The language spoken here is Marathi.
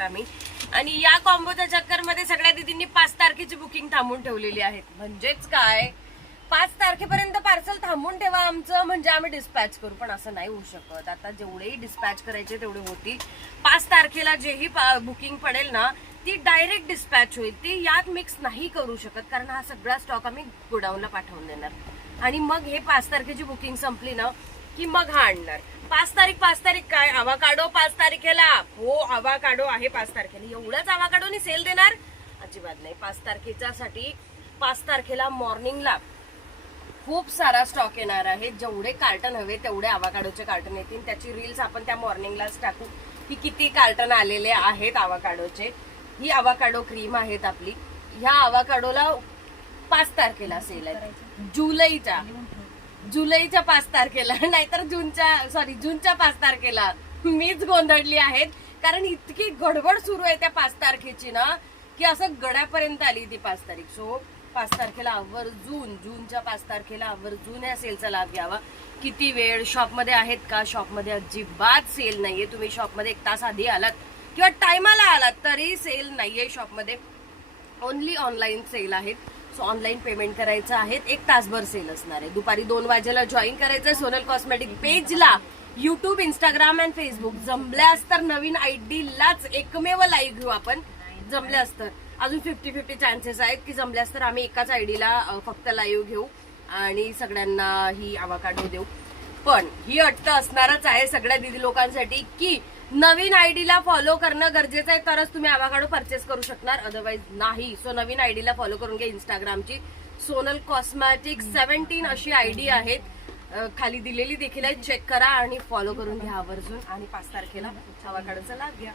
आम्ही आणि या कॉम्बोच्या चक्करमध्ये सगळ्या दीदींनी 5 तारखेची बुकिंग थांबून ठेवलेली आहे. म्हणजेच काय 5 तारखेपर्यंत पार्सल थांबून ठेवा आमचं, म्हणजे आम्ही डिस्पॅच करू. पण असं नाही होऊ शकत. आता जेवढेही डिस्पॅच करायचे तेवढे होतील. 5 तारखेला जेही बुकिंग पडेल ना ती डायरेक्ट डिस्पॅच होईल. ती यात मिक्स नाही करू शकत, कारण हा सगळा स्टॉक आम्ही गोडाऊनला पाठवून देणार आणि मग हे 5 तारखेची बुकिंग संपली ना की मग हा आणणार. 5 तारीख काय अवाकाडो 5 तारखेला? हो, अवाकाडो आहे 5 तारखेला. एवढाच अवाकाडोनी सेल देणार? अजिबात नाही. 5 तारखेच्या साठी 5 तारखेला मॉर्निंगला खूप सारा स्टॉक येणार आहे. जेवढे कार्टन हवे तेवढे अवाकाडोचे कार्टन येतील. त्याची रील्स आपण त्या मॉर्निंगलाच टाकू की किती कार्टन आलेले आहेत अवाकाडोचे. ही अवाकाडो क्रीम आहेत आपली. ह्या अवाकाडोला 5 तारखेला सेल आहे. जुलैच्या 5 तारखेला, नाहीतर जूनच्या 5 तारखेला. मीच गोंधळली आहेत, कारण इतकी गडबड सुरू आहे त्या 5 तारखेची ना की असं गड्यापर्यंत आली ती 5 तारीख. सो 5 तारखेला जूनच्या 5 तारखेला आवर्जून या सेलचा लाभ घ्यावा. किती वेळ शॉपमध्ये आहेत का? शॉपमध्ये अजिबात सेल नाहीये. तुम्ही शॉपमध्ये 1 तास आधी आलात किंवा टायमाला आलात तरी सेल नाहीये शॉपमध्ये. ओनली ऑनलाईन सेल आहेत. सो ऑनलाईन पेमेंट करायचं आहे. 1 तासभर सेल असणार आहे. दुपारी 2 वाजेला जॉईन करायचंय सोनल कॉस्मेटिक पेजला. YouTube, Instagram and Facebook. जमल्यास तर नवीन आयडी लाच एकमेव लाईव्ह घेऊ आपण. जमल्यास तर अजून 50-50 चान्सेस आहेत की जमल्यास तर आम्ही एकाच आयडीला फक्त लाईव्ह घेऊ आणि सगळ्यांना ही अवाकाडो देऊ. पण ही अट असणारच आहे सगळ्या दीदी लोकांसाठी की नवीन आयडीला फॉलो करणं गरजेचं आहे, तरच तुम्ही अवाकाडो परचेस करू शकणार, अदरवाईज नाही. सो नवीन आयडीला फॉलो करून घ्या. इंस्टाग्रामची सोनल कॉस्मॅटिक 17 अशी आयडी आहेत. खाली दिलेली देखील आहे. चेक करा आणि फॉलो करून घ्या आवर्जून. आणि 5 तारखेला अवाकाडोचा लाभ घ्या.